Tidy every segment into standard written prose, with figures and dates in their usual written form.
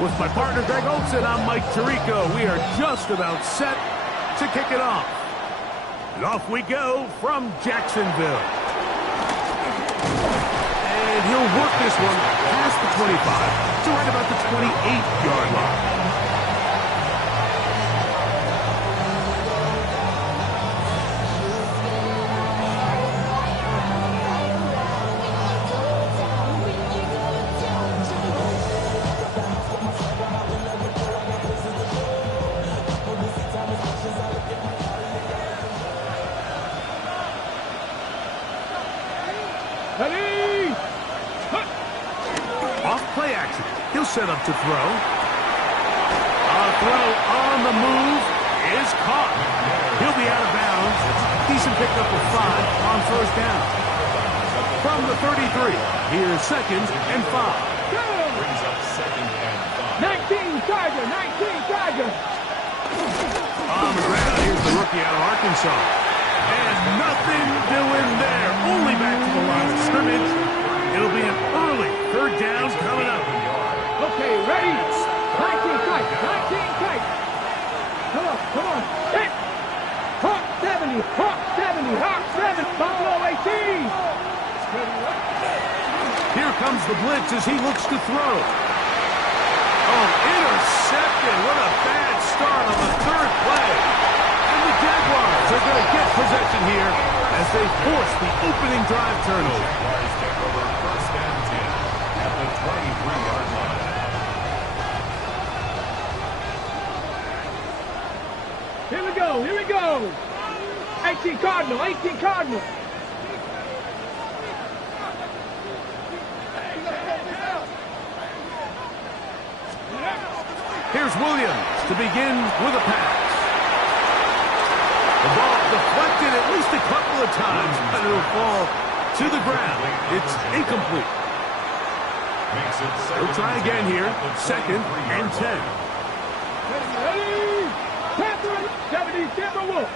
With my partner Greg Olson, I'm Mike Tirico. We are just about set to kick it off. And off we go from Jacksonville. And he'll work this one past the 25 to right about the 28-yard line. Set up to throw. A throw on the move is caught. He'll be out of bounds. Decent pickup of 5 on first down. From the 33, here's 2nd and 5. Brings up 2nd and 5. 19 Tiger, 19 Tiger. On the ground, here's the rookie out of Arkansas. And nothing doing there. Only back to the line of scrimmage. It'll be an early 3rd down coming up. Okay, ready? 19 tight, 19 tight. Come on. Hit. Hawk 70, Hawk 70, Hawk 7, Buffalo 18. Here comes the blitz as he looks to throw. Oh, intercepted. What a bad start on the 3rd play. And the Jaguars are going to get possession here as they force the opening drive turnover. Jaguars take over 1st and 10 at the 23-yard line. Here we go. 18 Cardinal, 18 Cardinal. Here's Williams to begin with a pass. The ball deflected at least a couple of times, but it'll fall to the ground. It's incomplete. We'll try again here. 2nd and 10. Ready? 70 Timberwolves.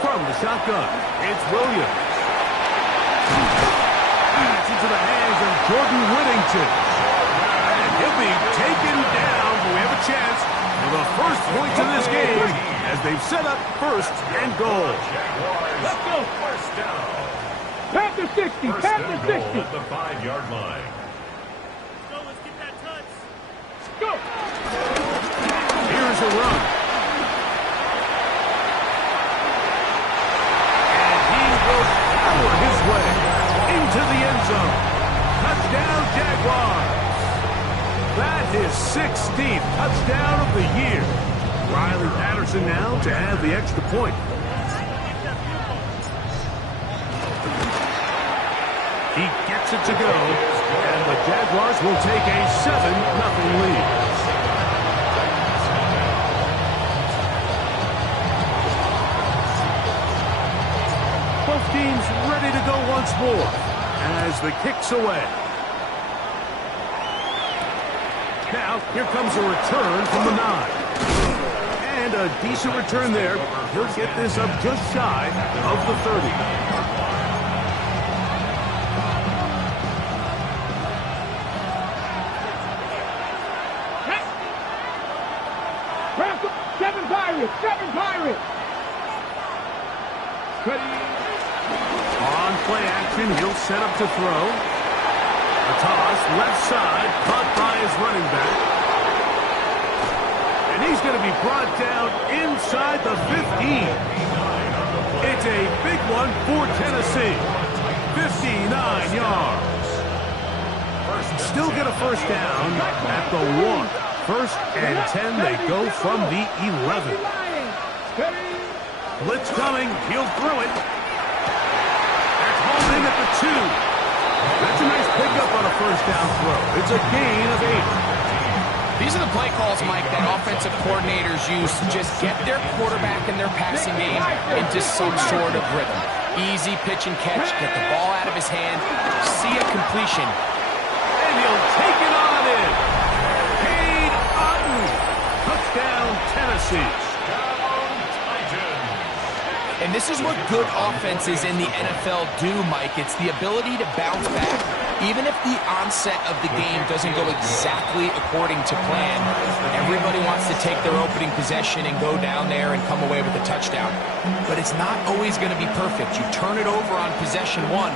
From the shotgun, it's Williams. Pass into the hands of Jordan Whittington. And he'll be taken down, but we have a chance for the first points of this game as they've set up 1st and goal. Let's go. 1st down. Panther 60, Panther 60. At the 5-yard line. Go. Here's a run. And he will power his way into the end zone. Touchdown, Jaguars. That is 16th touchdown of the year. Riley Patterson now to add the extra point. He gets it to go. And the Jaguars will take a 7-0 lead. Both teams ready to go once more as the kick's away. Now, here comes a return from the 9. And a decent return there. He'll get this up just shy of the 30. Seven Pirates. Ready. On play action, he'll set up to throw. A toss, left side, caught by his running back. And he's going to be brought down inside the 15. It's a big one for Tennessee. 59 yards. Still get a 1st down at the 1. 1st and 10, they go from the 11. Blitz coming, he'll throw it. That's hauled in at the 2. That's a nice pickup on a 1st down throw. It's a gain of 8. These are the play calls, Mike, that offensive coordinators use to just get their quarterback and their passing game into some sort of rhythm. Easy pitch and catch, get the ball out of his hand, see a completion. And he'll take it on in. Touchdown, Tennessee. And this is what good offenses in the NFL do, Mike. It's the ability to bounce back. Even if the onset of the game doesn't go exactly according to plan, everybody wants to take their opening possession and go down there and come away with a touchdown. But it's not always going to be perfect. You turn it over on possession 1.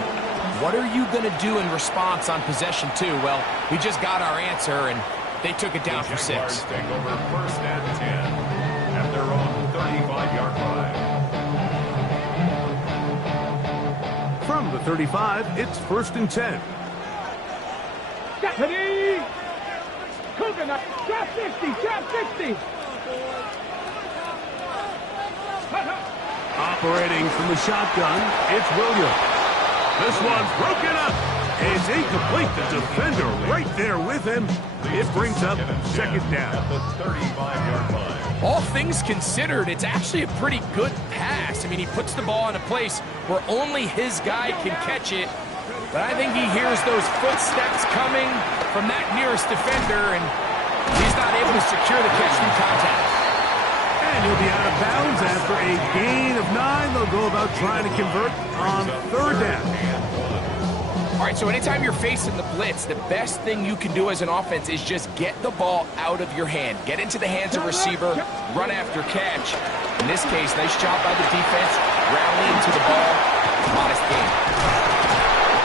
What are you going to do in response on possession 2? Well, we just got our answer, and they took it down for 6. Jaguars take over 1st and 10 at their own 35-yard line. From the 35, it's 1st and 10. Stephanie! Coconut! Drop 50! Drop 60! Operating from the shotgun, it's Williams. This one's broken up. It's incomplete. The defender right there with him. It brings up 2nd down. At the 35-yard line. All things considered, it's actually a pretty good pass. I mean, he puts the ball in a place where only his guy can catch it. But I think he hears those footsteps coming from that nearest defender, and he's not able to secure the catch through contact. And he'll be out of bounds after a gain of 9. They'll go about trying to convert on 3rd down. All right, so anytime you're facing the blitz, the best thing you can do as an offense is just get the ball out of your hand. Get into the hands of receiver, run after catch. In this case, nice job by the defense, rallying to the ball. Modest gain.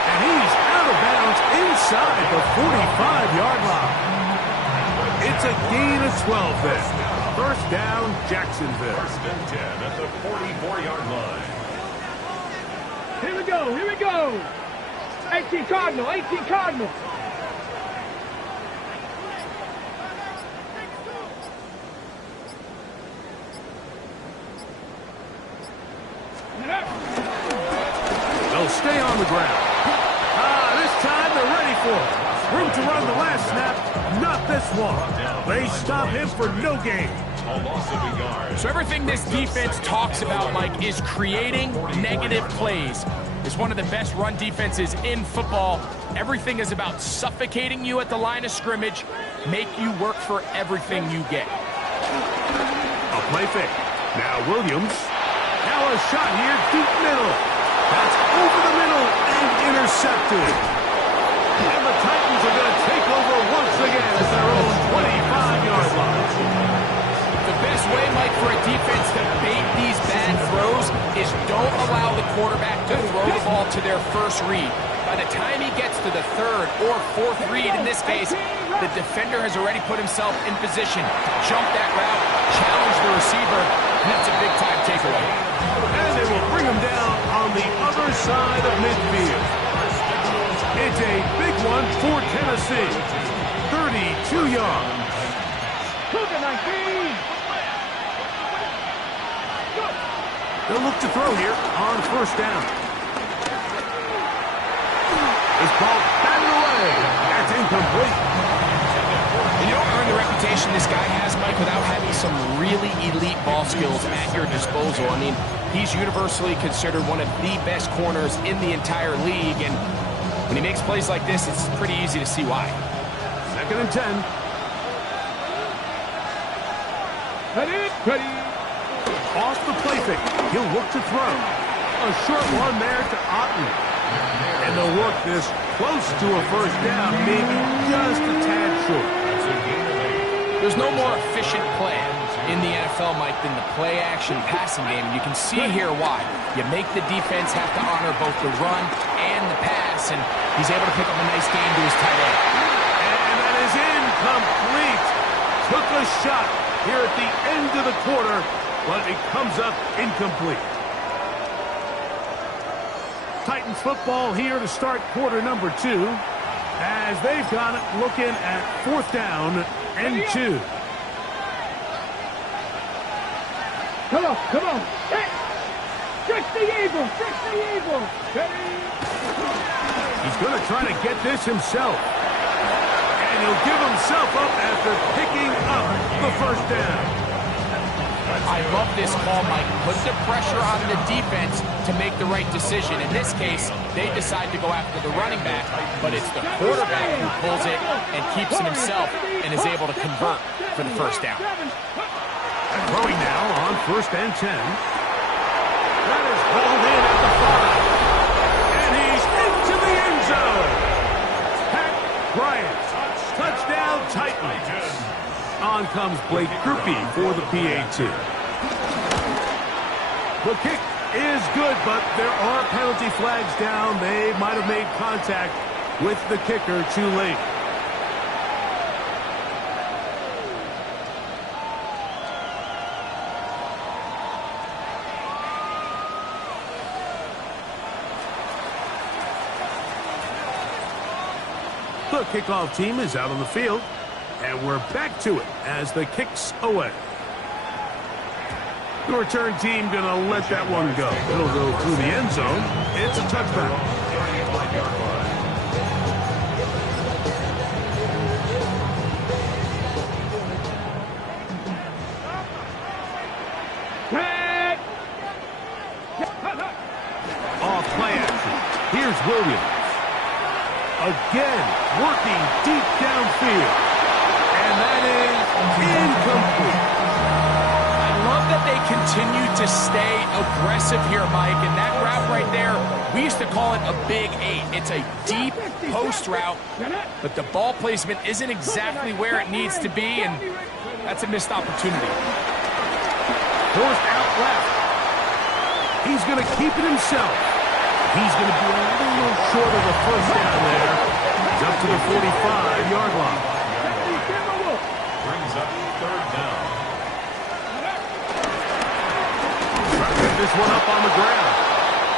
And he's out of bounds inside the 45-yard line. It's a gain of 12 then. 1st down, Jacksonville. 1st and 10 at the 44-yard line. Here we go! Here we go! 18 Cardinal! 18 Cardinal! They'll stay on the ground. This time they're ready for it. Room to run the last snap, not this one. They stop him for no gain. So everything this defense talks about, Mike, is creating negative plays. It's one of the best run defenses in football. Everything is about suffocating you at the line of scrimmage, make you work for everything you get. A play fake. Now Williams. Now a shot here, deep middle. That's over the middle and intercepted. And the Titans are going to take over once again at their own 25-yard line. The best way, Mike, for a defense to bait these bad throws is don't allow the quarterback to throw the ball to their first read. By the time he gets to the 3rd or 4th read, in this case, the defender has already put himself in position. Jump that route, challenge the receiver, and that's a big-time takeaway. And they will bring him down on the other side of midfield. It's a big one for Tennessee. 32 yards. Cougar 19! They'll look to throw here on 1st down. This ball batted away. That's incomplete. And you don't earn the reputation this guy has, Mike, without having some really elite ball skills at your disposal. I mean, he's universally considered one of the best corners in the entire league, and when he makes plays like this, it's pretty easy to see why. 2nd and 10. Ready? Off the play fake. He'll look to throw. A short one there to Otten. And they'll work this close to a 1st down, maybe just a tad short. There's no more efficient play in the NFL, Mike, than the play-action passing game. And you can see here why. You make the defense have to honor both the run and the pass, and he's able to pick up a nice gain to his tight end. And that is incomplete. Took a shot here at the end of the quarter, but it comes up incomplete. Titans football here to start quarter number 2, as they've got it looking at 4th down and 2. Come on. Hey! Trick the Eagle! Ready? He's going to try to get this himself. And he'll give himself up after picking up the 1st down. I love this call, Mike. Put the pressure on the defense to make the right decision. In this case, they decide to go after the running back, but it's the quarterback who pulls it and keeps it himself and is able to convert for the 1st down. And throwing now on 1st and 10. That is hauled in at the 5. And he's into the end zone. Pat Bryant. Touchdown Titans. On comes Blake Grupe for the PAT. The kick is good, but there are penalty flags down. They might have made contact with the kicker too late. The kickoff team is out on the field, and we're back to it as the kick's away. The return team going to let that one go. It'll go through the end zone. It's a touchback. Off play action. Here's Williams. Again, working deep downfield. And that is incomplete. I love that they continue to stay aggressive here, Mike. And that route right there, we used to call it a big 8. It's a deep post route, but the ball placement isn't exactly where it needs to be, and that's a missed opportunity. Forced out left. He's going to keep it himself. He's going to be a little short of the first down there. He's up to the 45-yard line. Brings up third down. Trying to get this one up on the ground.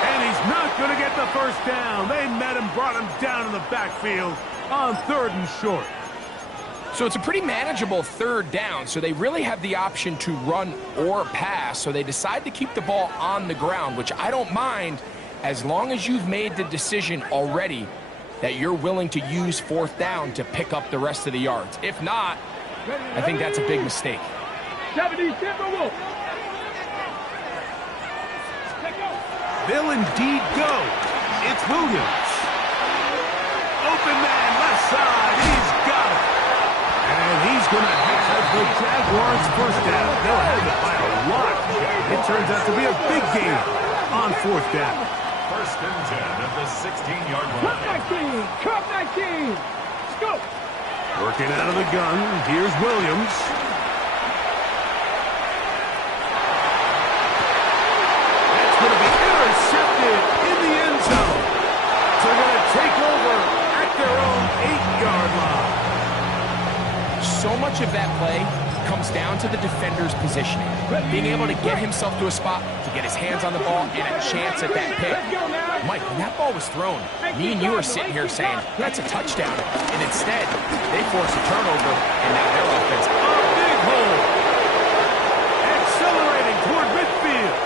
And he's not going to get the first down. They met him, brought him down in the backfield on 3rd and short. So it's a pretty manageable 3rd down, so they really have the option to run or pass, so they decide to keep the ball on the ground, which I don't mind as long as you've made the decision already that you're willing to use 4th down to pick up the rest of the yards. If not, I think that's a big mistake. 70, Timberwolves. They'll indeed go. It's Williams. Open man, left side. He's got it. And he's going to have the Jaguars first down. They'll have it by a lot. It turns out to be a big game on 4th down. 1st and 10 at the 16-yard line. Cup 19. Scoop. Working out of the gun. Here's Williams. That's going to be intercepted in the end zone. So they're going to take over at their own 8-yard line. So much of that play comes down to the defender's positioning. Being able to get himself to a spot, to get his hands on the ball, and a chance at that pick. Mike, when that ball was thrown, me and you are sitting here saying, that's a touchdown. And instead, they force a turnover, and now their offense. A big hole. Accelerating toward midfield.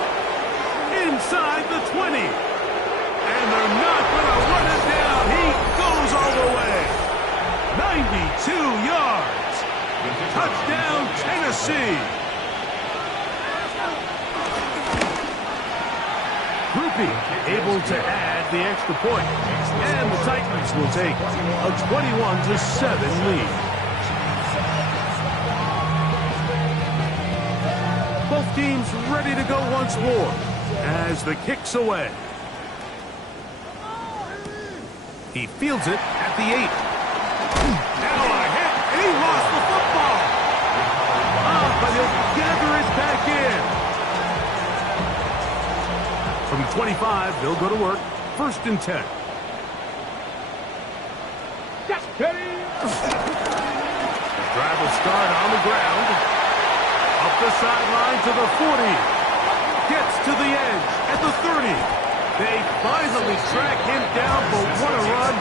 Inside the 20. And they're not going to run it down. He goes all the way. 92 yards. Touchdown, Tennessee. Grupe able to add the extra point. And the Titans will take a 21-7 lead. Both teams ready to go once more as the kick's away. He fields it at the 8. Now a hit, and he lost the football. But he'll gather it back in. From 25, they'll go to work. 1st and 10. The drive will start on the ground. Up the sideline to the 40. Gets to the edge at the 30. They finally track him down, but what a run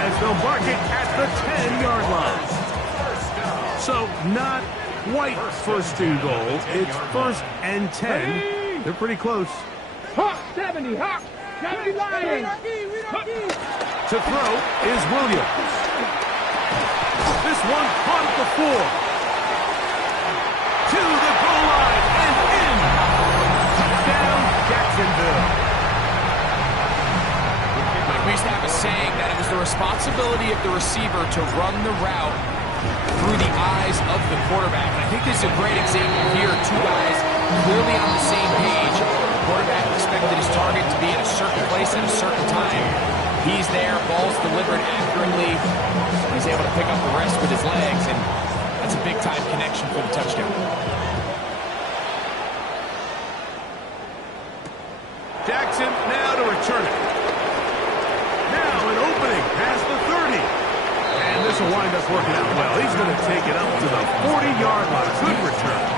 as they'll mark it at the 10-yard line. So not quite 1st and goal. It's 1st and 10. They're pretty close. Hawk 70, Hawk 70 Lions. To throw is Williams. This one caught at the 4. To the goal line and in. Down Jacksonville. We used to have a saying that it was the responsibility of the receiver to run the route through the eyes of the quarterback. And I think this is a great example here. 2 guys clearly on the same page. The quarterback expects He's there, ball's delivered accurately. He's able to pick up the rest with his legs, and that's a big-time connection for the touchdown. Jackson now to return it. Now an opening past the 30. And this will wind up working out well. He's going to take it up to the 40-yard line. Good return.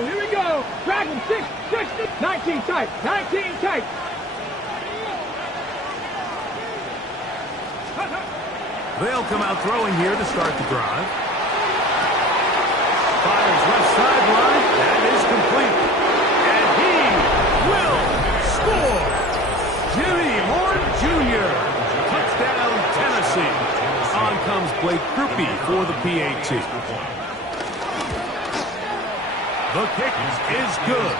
Here we go. Drag him, 6, 19 tight, 19 tight. They'll come out throwing here to start the drive. Fires left sideline. That is complete. And he will score. Jimmy Horn Jr. Touchdown, Tennessee. On comes Blake Grupe for the PAT. The kick is good.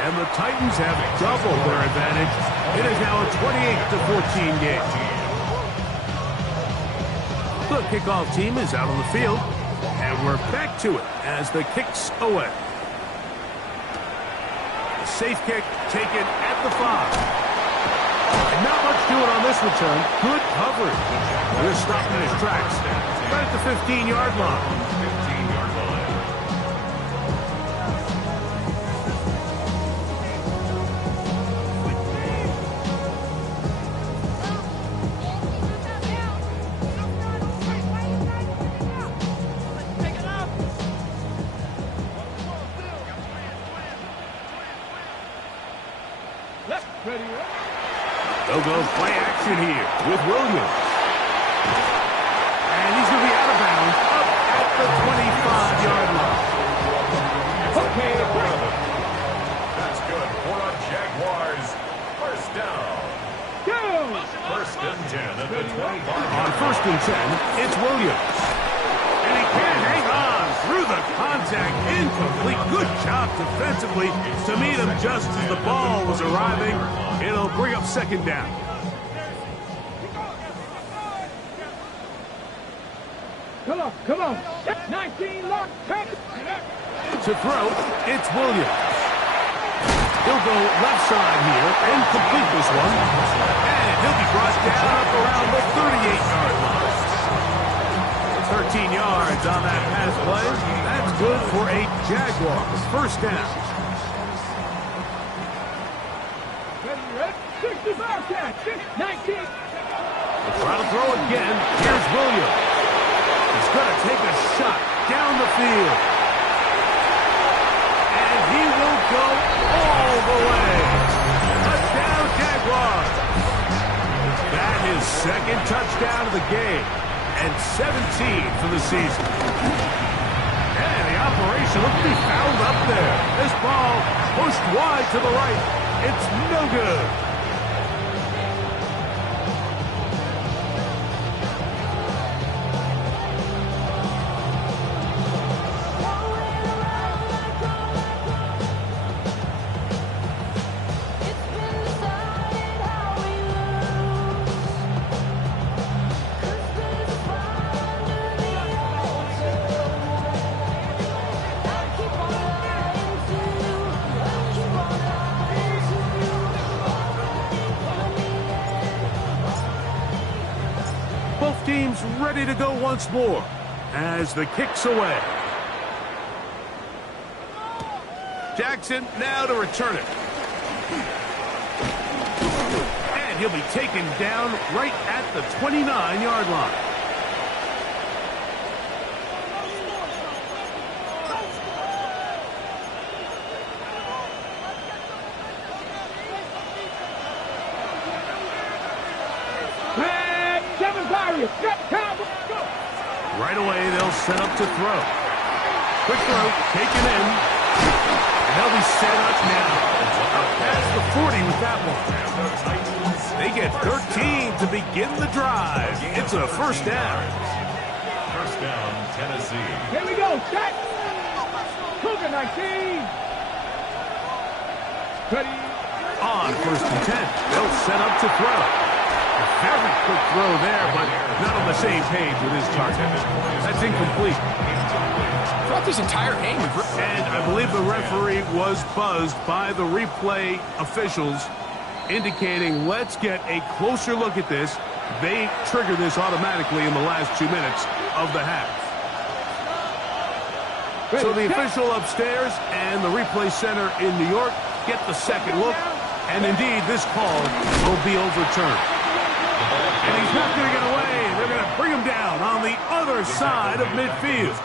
And the Titans have doubled their advantage. It is now a 28-14 game. The kickoff team is out on the field. And we're back to it as the kick's away. A safe kick taken at the 5. And not much to it on this return. Good coverage. We're stopping in his tracks. Right at the 15-yard line. They'll go play action here with Williams. And he's going to be out of bounds up at the 25-yard line. Okay. That's good for a Jaguars. First down. Go. First and 10 at the 25. On first and 10, it's Williams. And he can't hang on through the contact. Incomplete. Good job defensively to meet him just as the ball was arriving. It'll bring up second down. Come on. 19 lock. To throw, it's Williams. He'll go left side here and complete this one. And he'll be brought down up around the 38-yard line. 13 yards on that pass play. That's good for a Jaguars first down. 65 catch. 19. Try to throw again. Here's Williams. He's going to take a shot down the field. And he will go all the way. Touchdown, Jaguars. That is second touchdown of the game. And 17 for the season. And the operation looks to be fouled up there. This ball pushed wide to the right. It's no good. Both teams ready to go once more as the kick's away. Jackson now to return it. And he'll be taken down right at the 29-yard line. Right away, they'll set up to throw. Quick throw, taken in. And they'll be set up now. Up past the 40 with that one. They get 13 to begin the drive. It's a first down. First down, Tennessee. Here we go, set. Cougar 19. Ready. On first and 10, they'll set up to throw. Very quick throw there, but not on the same page with his target. That's incomplete. Throughout this entire game, and I believe the referee was buzzed by the replay officials, indicating let's get a closer look at this. They trigger this automatically in the last 2 minutes of the half. So the official upstairs and the replay center in New York get the second look, and indeed this call will be overturned. And he's not going to get away. They're going to bring him down on the other side of midfield.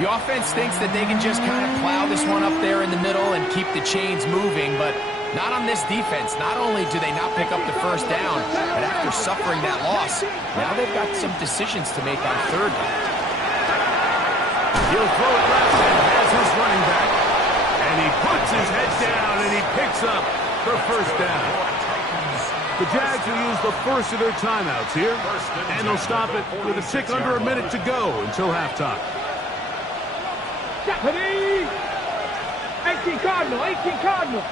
The offense thinks that they can just kind of plow this one up there in the middle and keep the chains moving, but not on this defense. Not only do they not pick up the first down, but after suffering that loss, now they've got some decisions to make on third down. He'll throw it left and has his running back. And he puts his head down and he picks up the first down. The Jags will use the first of their timeouts here, and they'll stop it with a tick under a minute to go until halftime. 18 Cardinal, 18 Cardinal.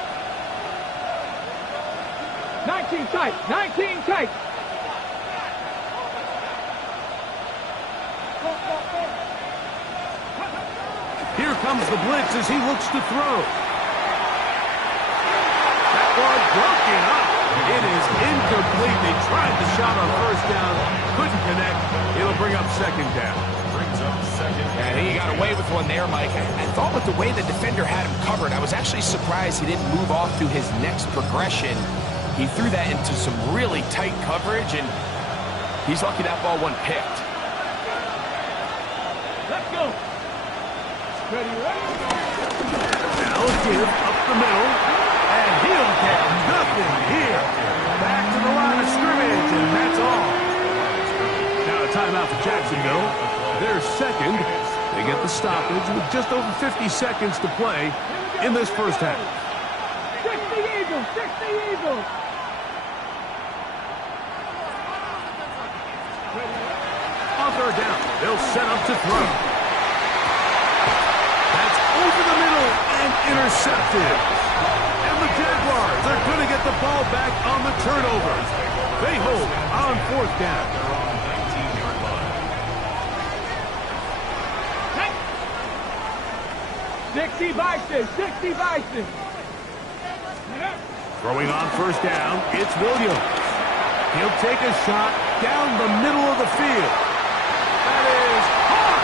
19 tight, 19 tight. Here comes the blitz as he looks to throw. That one broken up. It is incomplete. They tried the shot on first down, couldn't connect. It'll bring up second down. I think he got away with one there, Mike. I thought with the way the defender had him covered, I was actually surprised he didn't move off to his next progression. He threw that into some really tight coverage, and he's lucky that ball wasn't picked. Let's go. Ready, ready? Now a give up the middle, and he'll get nothing here. Back to the line of scrimmage, and that's all. Now a timeout for Jacksonville. They're second. They get the stoppage with just over 50 seconds to play in this first half. 60 Eagles, 60 Eagles. On third down, they'll set up to throw. That's over the middle and intercepted. And the Jaguars are going to get the ball back on the turnover. They hold on fourth down. 60 Bison, 60 Bison. Throwing on first down, it's Williams. He'll take a shot down the middle of the field. That is hot.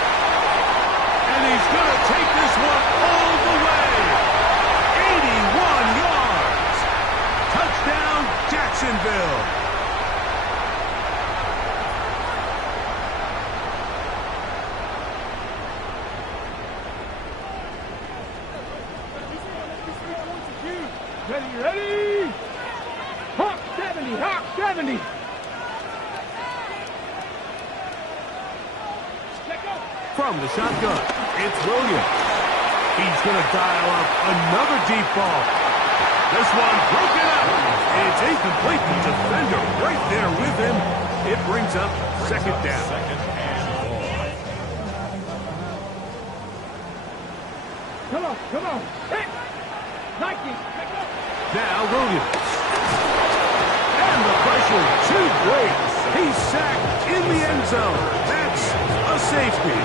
And he's going to take this one all the way. 81 yards. Touchdown, Jacksonville. Ready, ready! Hawk 70, Hawk 70! From the shotgun, it's Williams. He's going to dial up another deep ball. This one broken up. It's incomplete. The defender right there with him. It brings up second down. Come on. Hit! Nike! Now Williams. And the pressure too great. He's sacked in the end zone. That's a safety.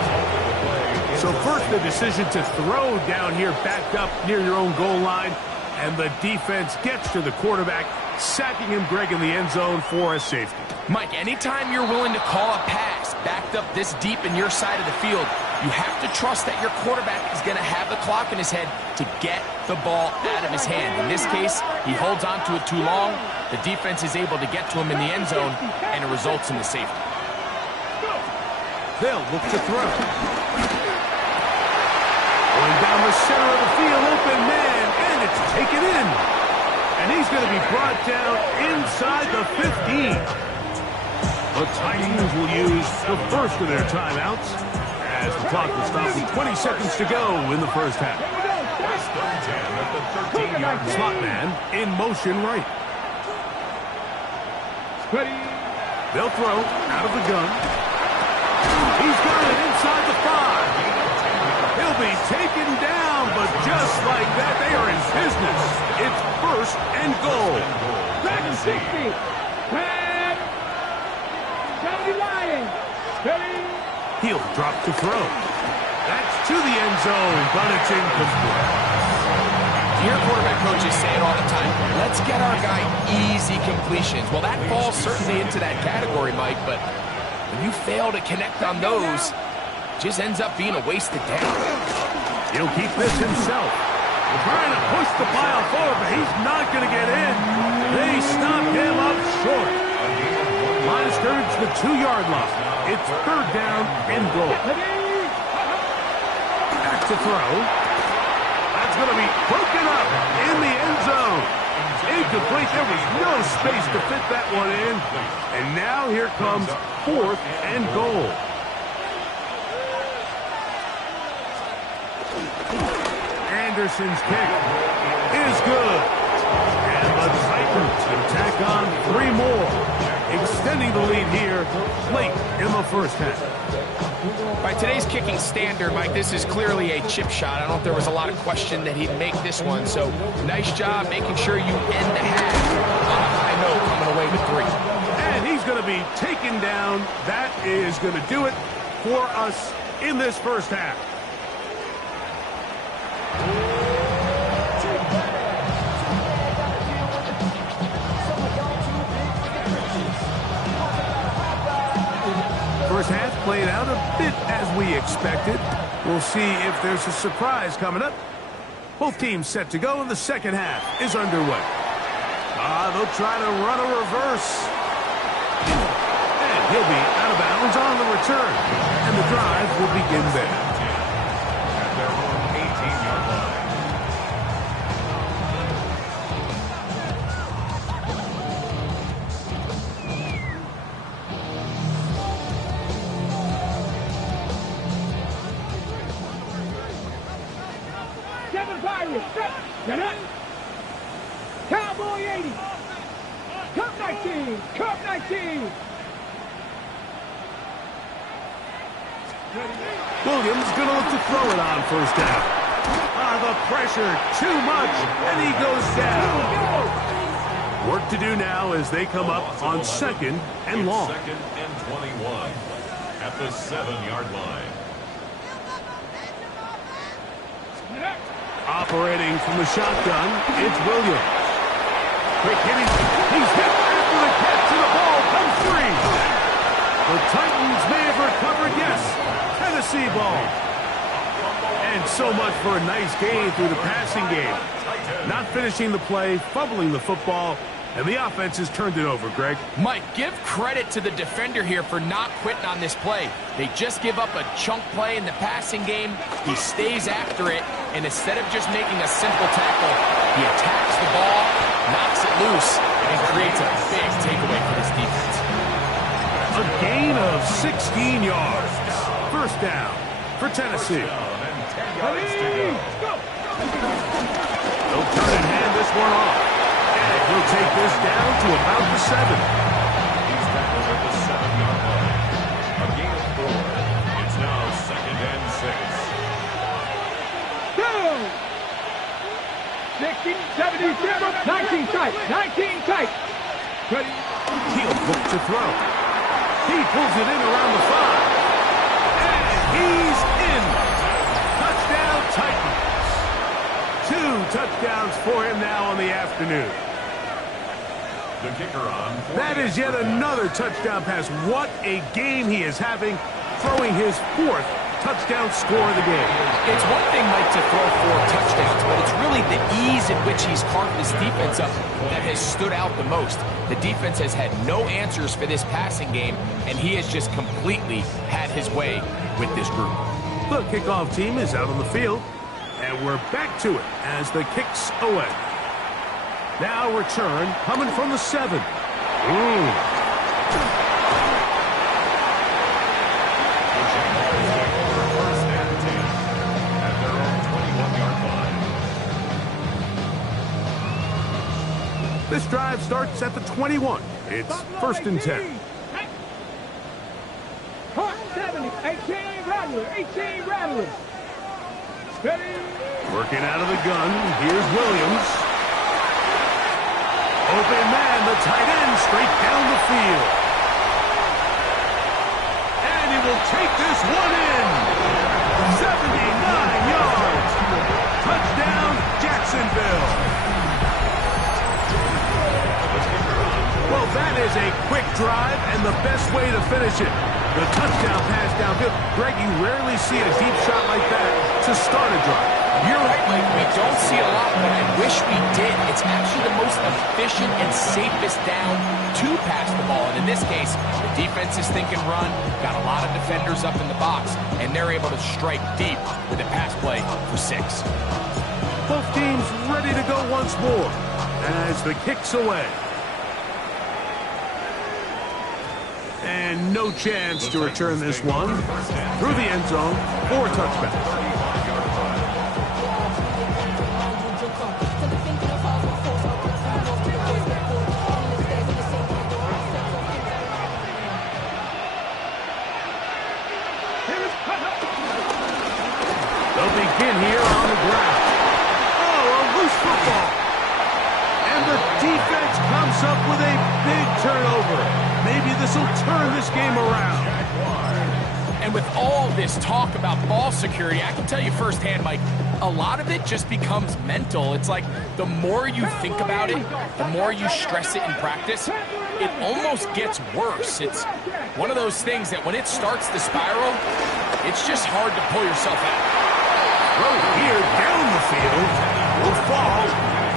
So first the decision to throw down here backed up near your own goal line. And the defense gets to the quarterback, sacking him, Greg, in the end zone for a safety. Mike, anytime you're willing to call a pass backed up this deep in your side of the field, you have to trust that your quarterback is going to have the clock in his head to get the ball out of his hand. In this case, he holds on to it too long. The defense is able to get to him in the end zone, and it results in the safety. They'll look to throw. Going down the center of the field, open man, and it's taken in. And he's going to be brought down inside the 15. The Titans will use the first of their timeouts as the clock will stop with 20 seconds to go in the first half. Slot man in motion right. Ready? They'll throw out of the gun. He's got it inside the 5. He'll be taken down, but just like that, they are in business. It's first and goal. Dragon 60. Ready? He'll drop to throw. That's to the end zone, but it's incomplete. You hear quarterback coaches say it all the time. Let's get our guy easy completions. Well, that falls certainly into that category, Mike, but when you fail to connect on those, it just ends up being a wasted down. He'll keep this himself. Trying to push the pile forward, but he's not going to get in. They stop him up short. Line of scrimmage, the 2-yard line. It's third down and goal. Back to throw. That's going to be broken up in the end zone. Incomplete. There was no space to fit that one in. And now here comes fourth and goal. Anderson's kick is good. And the Titans can tack on 3 more, extending the lead here late in the first half. By today's kicking standard, Mike, this is clearly a chip shot. I don't know if there was a lot of question that he'd make this one. So nice job making sure you end the half on a high note, coming away with 3. And he's going to be taken down. That is going to do it for us in this first half. First half played out a bit as we expected. We'll see if there's a surprise coming up. Both teams set to go, and the second half is underway. They'll try to run a reverse. And he'll be out of bounds on the return. And the drive will begin there. At their own 18-yard line. Get up. Cowboy 80. Cup 19. Cup 19. Williams going to look to throw it on first down. The pressure, too much, and he goes down. Work to do now as they come up on second and long. Second and 21 at the 7-yard line. Operating from the shotgun, it's Williams. Quick hitting. He's hit after the catch, and the ball comes free. The Titans may have recovered, yes. Tennessee ball. And so much for a nice gain through the passing game. Not finishing the play, fumbling the football, and the offense has turned it over, Greg. Mike, give credit to the defender here for not quitting on this play. They just give up a chunk play in the passing game. He stays after it, and instead of just making a simple tackle, he attacks the ball, knocks it loose, and creates a big takeaway for this defense. A gain of 16 yards. First down for Tennessee. And 10 yards to go. They'll turn and hand this one off. And he'll take this down to about the 7. He's tackled at the 7-yard line. A gain of 4. It's now second and 6. Go! 16, 77, 19 tight. 19 tight. Ready? He'll look to throw. He pulls it in around the 5. And he's in. Touchdown Titans. 2 touchdowns for him now on the afternoon. The kicker on. That is yet another touchdown pass. What a game he is having, throwing his 4th touchdown score of the game. It's one thing, Mike, to throw 4 touchdowns, but it's really the ease in which he's carved this defense up that has stood out the most. The defense has had no answers for this passing game, and he has just completely had his way with this group. The kickoff team is out on the field, and we're back to it as the kick's away. Now return coming from the 7. First and 10 at their own 21-yard line. This drive starts at the 21. It's first and 10. Hot 70, 18 Rattler, 18 Rattler. Ready? Working out of the gun, here's Williams. Open man, the tight end, straight down the field. And he will take this one in. 79 yards. Touchdown, Jacksonville. Well, that is a quick drive and the best way to finish it. The touchdown pass downfield. Greg, you rarely see a deep shot like that to start a drive. You're right, Mike. We don't see a lot, but I wish we did. It's actually the most efficient and safest down to pass the ball. And in this case, the defense is thinking run, got a lot of defenders up in the box, and they're able to strike deep with a pass play for 6. Both teams ready to go once more as the kick's away. And no chance to return this one through the end zone for a touchback. They'll begin here on the ground. Oh, a loose football. And the defense comes up with a big turnover. Maybe this will turn this game around. And with all this talk about ball security, I can tell you firsthand, Mike, a lot of it just becomes mental. It's like the more you think about it, the more you stress it in practice, it almost gets worse. It's one of those things that when it starts to spiral, it's just hard to pull yourself out. Throw here down the field will fall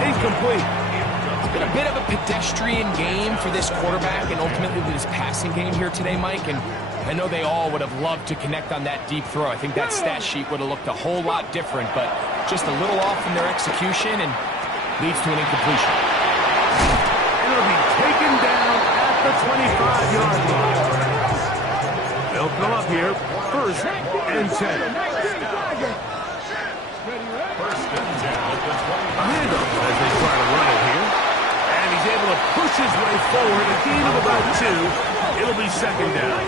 incomplete. Been a bit of a pedestrian game for this quarterback and ultimately this passing game here today, Mike. And I know they all would have loved to connect on that deep throw. I think that stat sheet would have looked a whole lot different, but just a little off in their execution and leads to an incompletion. It'll be taken down at the 25-yard line. They'll come up here, 1st and 10. A handoff as they try to run it here. And he's able to push his way forward, a gain of about 2. It'll be 2nd down.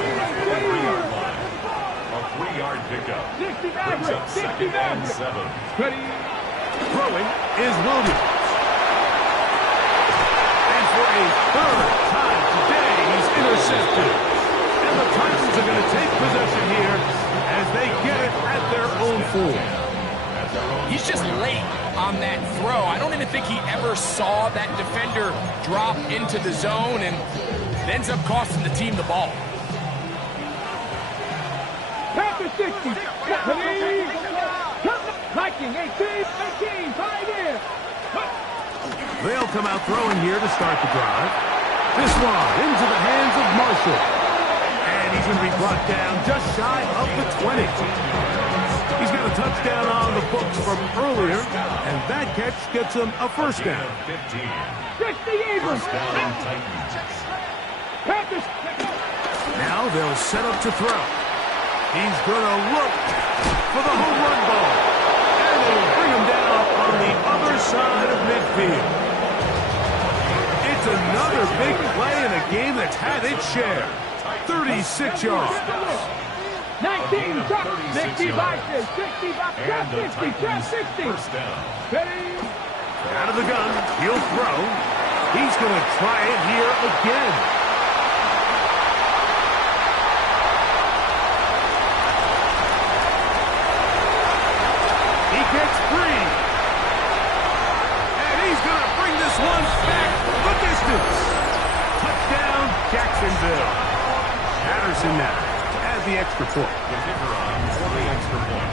A 3-yard pickup. Brings up 2nd and 7. Throwing is Williams. And for a 3rd time today, he's intercepted. And the Titans are going to take possession here as they get it at their own 4. He's just late on that throw. I don't even think he ever saw that defender drop into the zone, and it ends up costing the team the ball. After 60. Viking 18, 5 in. They'll come out throwing here to start the drive. This one into the hands of Marshall. And he's going to be brought down just shy of the 20. He's got a touchdown on the books from earlier, and that catch gets him a 1st down. 60 Abrams. Now they'll set up to throw. He's going to look for the home run ball, and it'll bring him down on the other side of midfield. It's another big play in a game that's had its share. 36 yards. 19, 65, 65, 60. Ready? Out of the gun, he'll throw. He's going to try it here again. He gets free. And he's going to bring this one back the distance. Touchdown, Jacksonville. Patterson now. The extra point. The kicker on for the extra point.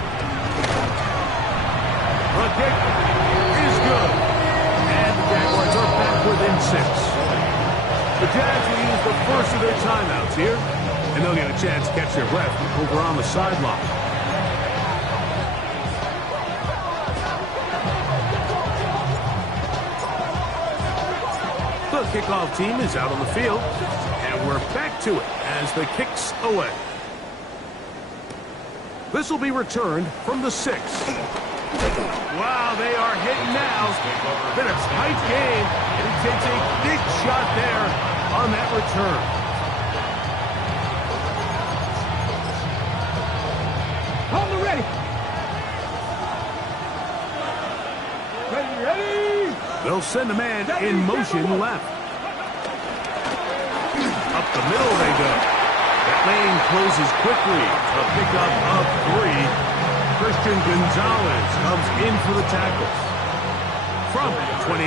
The kick is good. And the Jaguars are back within 6. The Jags will use the first of their timeouts here, and they'll get a chance to catch their breath over on the sideline. The kickoff team is out on the field, and we're back to it as the kick's away. This will be returned from the 6. Wow, they are hitting now. Been a tight game, and he takes a big shot there on that return. Hold it ready. Ready. They'll send a man in motion left. Up the middle they go. That lane closes quickly. A pickup of 3. Christian Gonzalez comes in for the tackle. From 29,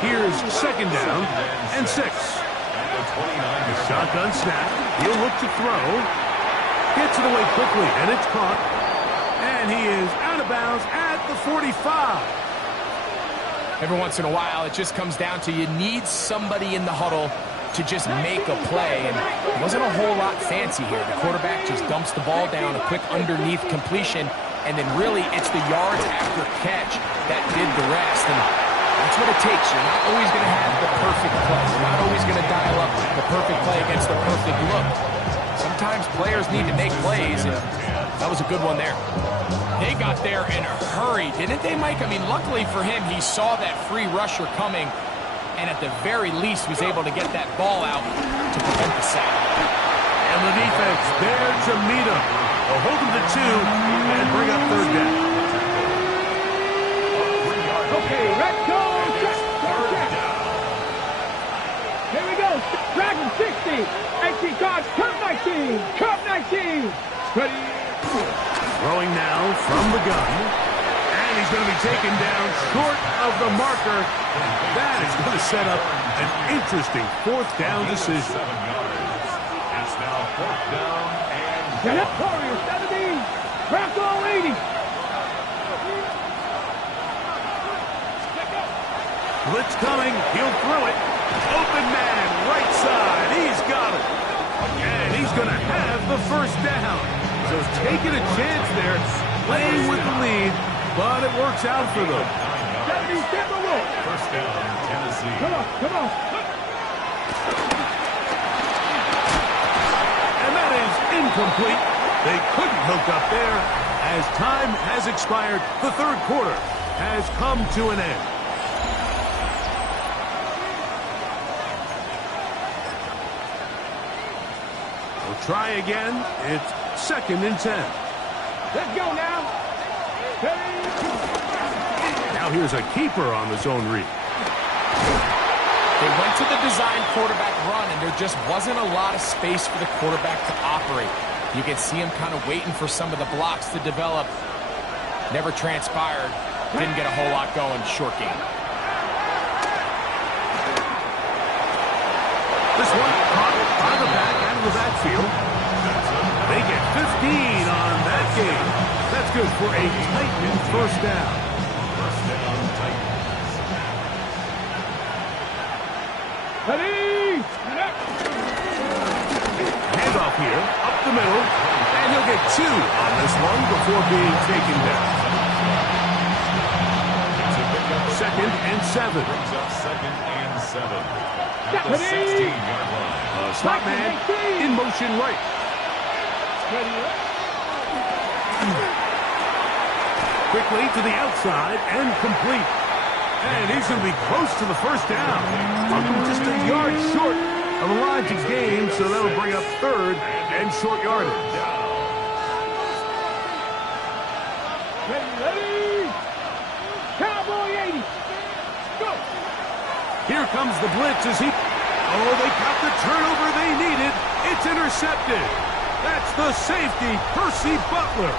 here's second down and 6. The shotgun snap. He'll look to throw. Gets it away quickly, and it's caught. And he is out of bounds at the 45. Every once in a while, it just comes down to you need somebody in the huddle to just make a play, and it wasn't a whole lot fancy here. The quarterback just dumps the ball down, a quick underneath completion, and then really it's the yards after catch that did the rest, and that's what it takes. You're not always going to have the perfect play. You're not always going to dial up the perfect play against the perfect look. Sometimes players need to make plays, and that was a good one there. They got there in a hurry, didn't they, Mike? I mean, luckily for him, he saw that free rusher coming, and at the very least was able to get that ball out to prevent the sack. And the defense there to meet him. They'll hold him to 2 and bring up third down. Okay, let's go. Check. Here we go. Dragon 60. 18 cards. Cup 19. Cup 19. Ready. Throwing now from the gun. And he's going to be taken down short of the marker. That is going to set up an interesting fourth down decision. 7 yards. It's now fourth down and Warriors 70. Bronco 80. Blitz coming. He'll throw it. Open man, right side. He's got it. And he's going to have the first down. So taking a chance there, playing with the lead, but it works out for them. 70 Timberwolves. first down, Tennessee. Come on. And that is incomplete. They couldn't hook up there. As time has expired, the third quarter has come to an end. We'll try again. It's second and 10. Let's go now. Now here's a keeper on the zone read. They went to the design quarterback run, and there just wasn't a lot of space for the quarterback to operate. You can see him kind of waiting for some of the blocks to develop. Never transpired. Didn't get a whole lot going. Short game. This one caught by the back out of the backfield. They get 15 on that game. That's good for a Titan first down. First down, Titans. Ready. Handoff here, up the middle, and he'll get 2 on this one before being taken down. Second and 7. Brings up second and 7. At the 16-yard line. Slot man in motion right. Quickly to the outside and complete. And he's going to be close to the first down. Just a yard short of a logic game, so that'll bring up third and short yardage. Ready. Cowboy 80. Go. Here comes the blitz as he... Oh, they got the turnover they needed. It's intercepted. That's the safety, Percy Butler.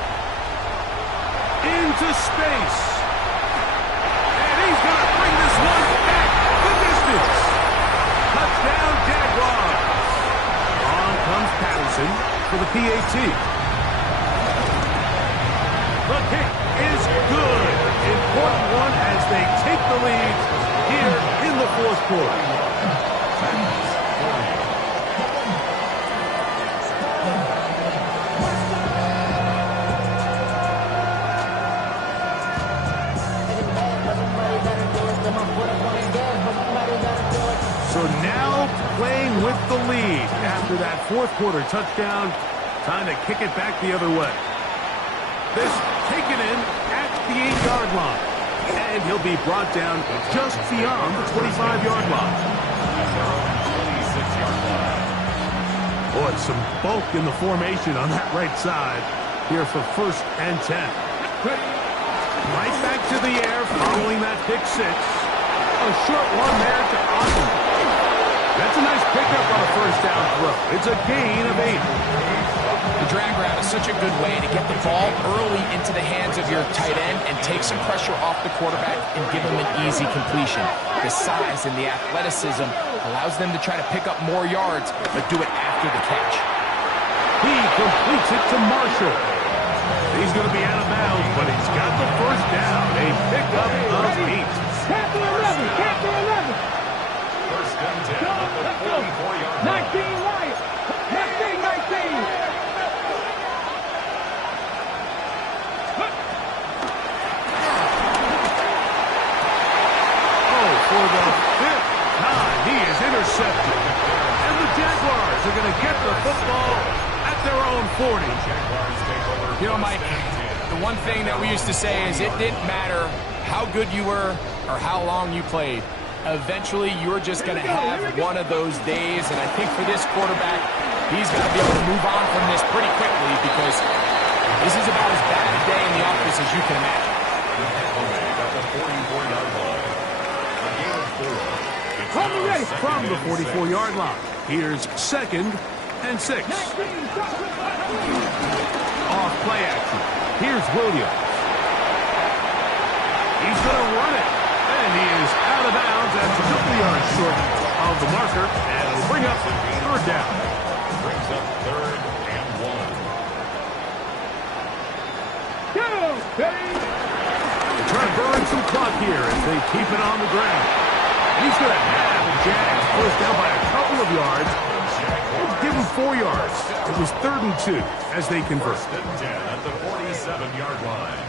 Into space. And he's going to bring this one back the distance. Touchdown, Jaguars. On comes Patterson for the PAT. The kick is good. Important one as they take the lead here in the fourth quarter. So now playing with the lead after that fourth quarter touchdown. Time to kick it back the other way. This taken in at the 8-yard line. And he'll be brought down just beyond the 25-yard line. 26-yard line. Boy, some bulk in the formation on that right side here for first and 10. Right back to the air following that pick 6. A short one there to Austin. That's a nice pickup on a first down throw. It's a gain of 8. The drag route is such a good way to get the ball early into the hands of your tight end and take some pressure off the quarterback and give him an easy completion. The size and the athleticism allows them to try to pick up more yards, but do it after the catch. He completes it to Marshall. He's going to be out of bounds, but he's got the first down. A pickup of 8. Captain 11, Captain 11. First and 10 at the 44-yard line. 19 Wyatt. 19. For the 5th time, he is intercepted. And the Jaguars are going to get the football at their own 40. You know, Mike, the one thing that we used to say is it didn't matter how good you were or how long you played. Eventually, you're just going to have one of those days, and I think for this quarterback, he's got to be able to move on from this pretty quickly because this is about as bad a day in the office as you can imagine. At the 44-yard line. From the 44-yard line, here's 2nd and 6. Off play action. Here's Williams. He's going to run it. And he is out of bounds at a couple yards short of the marker. And it'll bring up 3rd down. Brings up 3rd and 1. Go, Betty. They try to burn some clock here as they keep it on the ground. He's going to have the Jags pushed down by a couple of yards. Let's give him 4 yards. It was 3rd and 2 as they convert. First and 10 at the 47-yard line.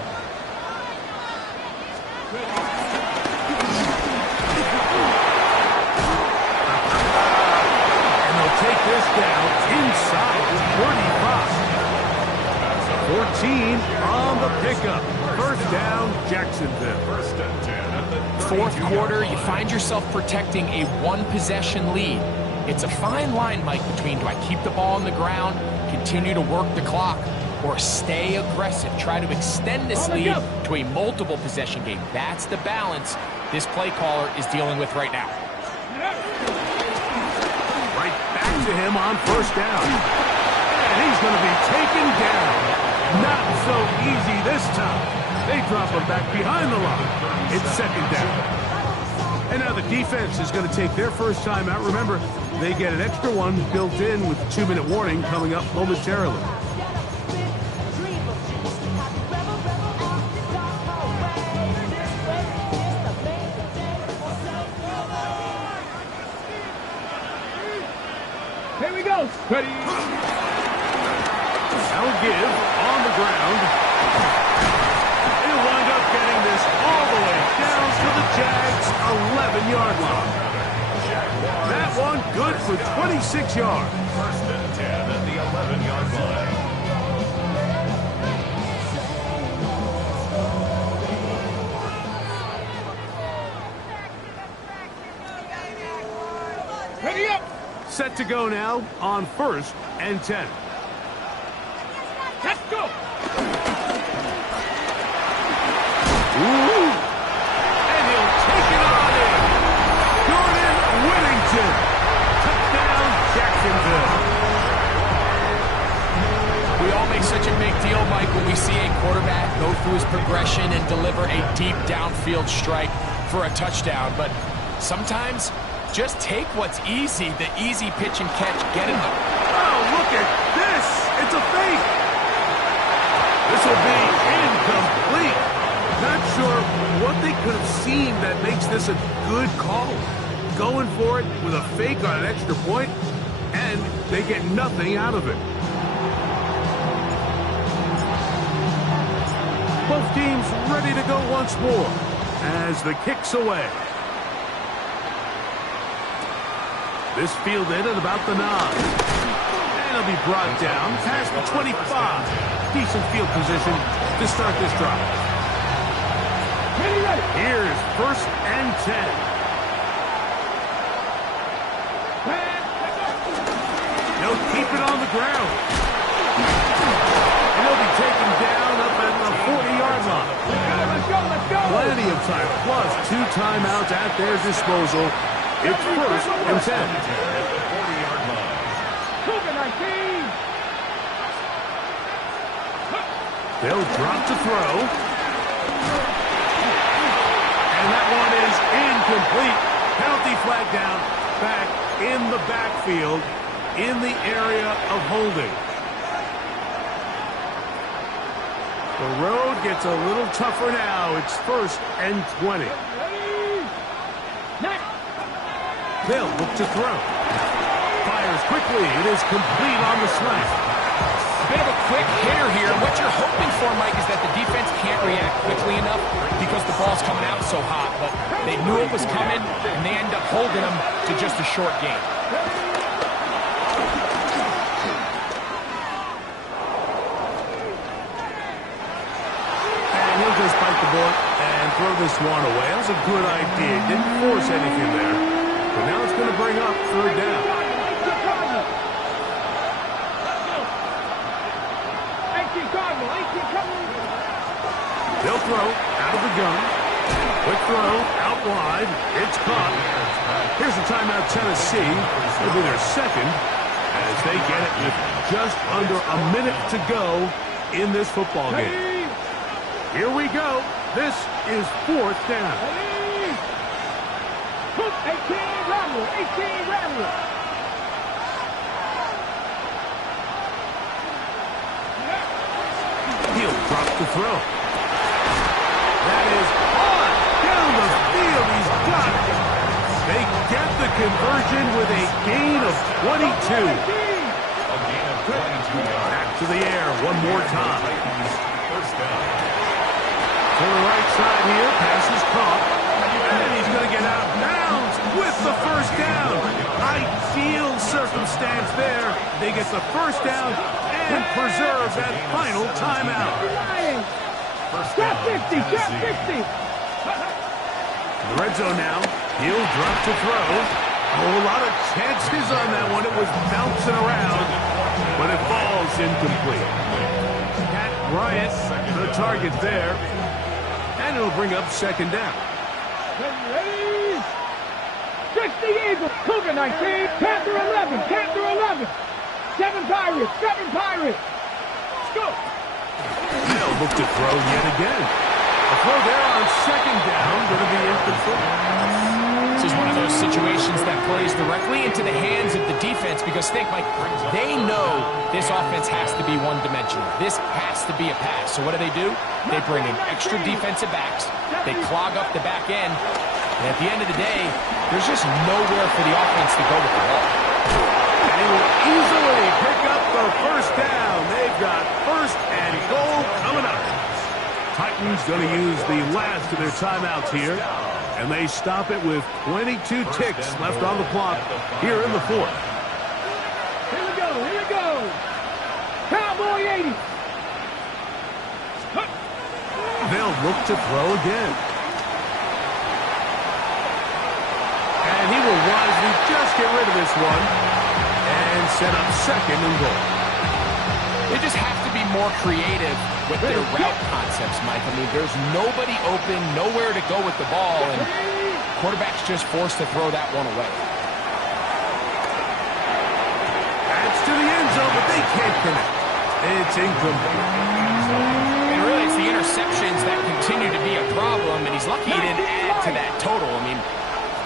And they'll take this down inside the 45. 14 on the pickup. First down, Jacksonville. First and 10 at the 4th quarter, you find yourself protecting a one-possession lead. It's a fine line, Mike, between do I keep the ball on the ground, continue to work the clock, or stay aggressive, try to extend this lead to a multiple possession game. That's the balance this play caller is dealing with right now. Right back to him on first down. And he's going to be taken down. Not so easy this time. They drop him back behind the line. It's 2nd down. And now the defense is going to take their first time out. Remember, they get an extra one built in with the 2-minute warning coming up momentarily. Here we go. Ready. Now give on the ground. He'll wind up getting this all the way down to the Jags' 11-yard line. That one good for 26 yards. First and 10 at the 11-yard line. Ready up. Set to go now on 1st and 10. Let's go. Ooh. And he'll take it on in. Jordan Whittington. Touchdown, Jacksonville. We all make such a big deal, Mike, when we see a quarterback go through his progression and deliver a deep downfield strike for a touchdown. But sometimes just take what's easy, the easy pitch and catch, get it up. Oh, look at this. It's a fake. This will be incomplete. Not sure what they could have seen that makes this a good call. Going for it with a fake on an extra point, and they get nothing out of it. Both teams ready to go once more as the kick's away. This fielded at about the 9. And it'll be brought down past the 25. Decent field position to start this drive. Here's 1st and 10. They'll keep it on the ground. And he'll be taken down up at the 40-yard line. Let's go. Plenty of time, plus 2 timeouts at their disposal. It's first and 10. Cougar 19. They'll drop to throw. And that one is incomplete. Penalty flag down, back in the backfield, in the area of holding. The road gets a little tougher now. It's first and 20. They'll look to throw. Fires quickly. It is complete on the slant. A bit of a quick hitter here. What you're hoping for, Mike, is that the defense can't react quickly enough because the ball's coming out so hot. But they knew it was coming, and they end up holding them to just a short game. And he'll just bite the bullet and throw this one away. That was a good idea. Didn't force anything there. But now it's going to bring up third down. They'll throw out of the gun. Quick throw out wide. It's caught. Here's the timeout, Tennessee. It'll be their second as they get it with just under a minute to go in this football game. Here we go. This is fourth down. 18 Rattler. 18 Rattler. He'll drop the throw. That is on down the field. He's got it. They get the conversion with a gain of 22. Back to the air one more time. To the right side here. Pass is caught. And he's going to get out of bounds with the first down. Ideal circumstance there. They get the first down and preserve that final timeout. Step 50, step 50. The red zone now. He'll drop to throw. Oh, a lot of chances on that one. It was bouncing around, but it falls incomplete. Pat Bryant, the target there. And it'll bring up second down. 60 Eagles, Cougar 19, Panther 11, Panther 11. 7 Pirates, 7 Pirates. Let's go. They'll look to throw yet again. A throw there on second down, going to be incomplete. This is one of those situations that plays directly into the hands of the defense because think, Mike, they know this offense has to be one-dimensional. This has to be a pass. So what do? They bring in extra defensive backs. They clog up the back end. And at the end of the day, there's just nowhere for the offense to go with the ball. And he will easily pick up the first down. They've got first and goal coming up. Titans going to use the last of their timeouts here. And they stop it with 22 ticks left on the clock here in the fourth. Here we go, here we go. Cowboy 80. They'll look to throw again. And he will wisely just get rid of this one and set up second and goal. They just have to be more creative with their route concepts, Mike. I mean, there's nobody open, nowhere to go with the ball, and quarterback's just forced to throw that one away. That's to the end zone, but they can't connect. It's incomplete. And really, it's the interceptions that continue to be a problem, and he's lucky he didn't add to that total. I mean,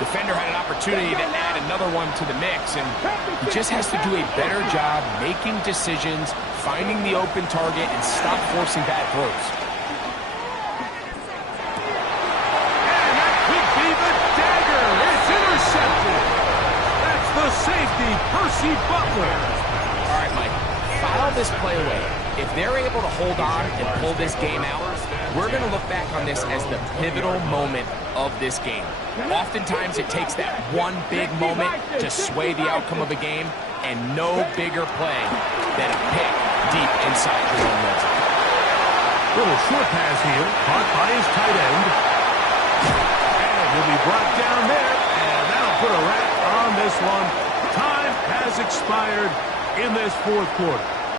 defender had an opportunity to add another one to the mix, and he just has to do a better job making decisions, finding the open target, and stop forcing bad throws. And that could be the dagger. It's intercepted. That's the safety, Percy Butler. All right, Mike, file this play away. If they're able to hold on and pull this game out, we're going to look back on this as the pivotal moment of this game. Oftentimes, it takes that one big moment to sway the outcome of a game, and no bigger play than a pick deep inside your own red zone. Little short pass here, caught by his tight end. And he'll be brought down there, and that'll put a wrap on this one. Time has expired in this fourth quarter.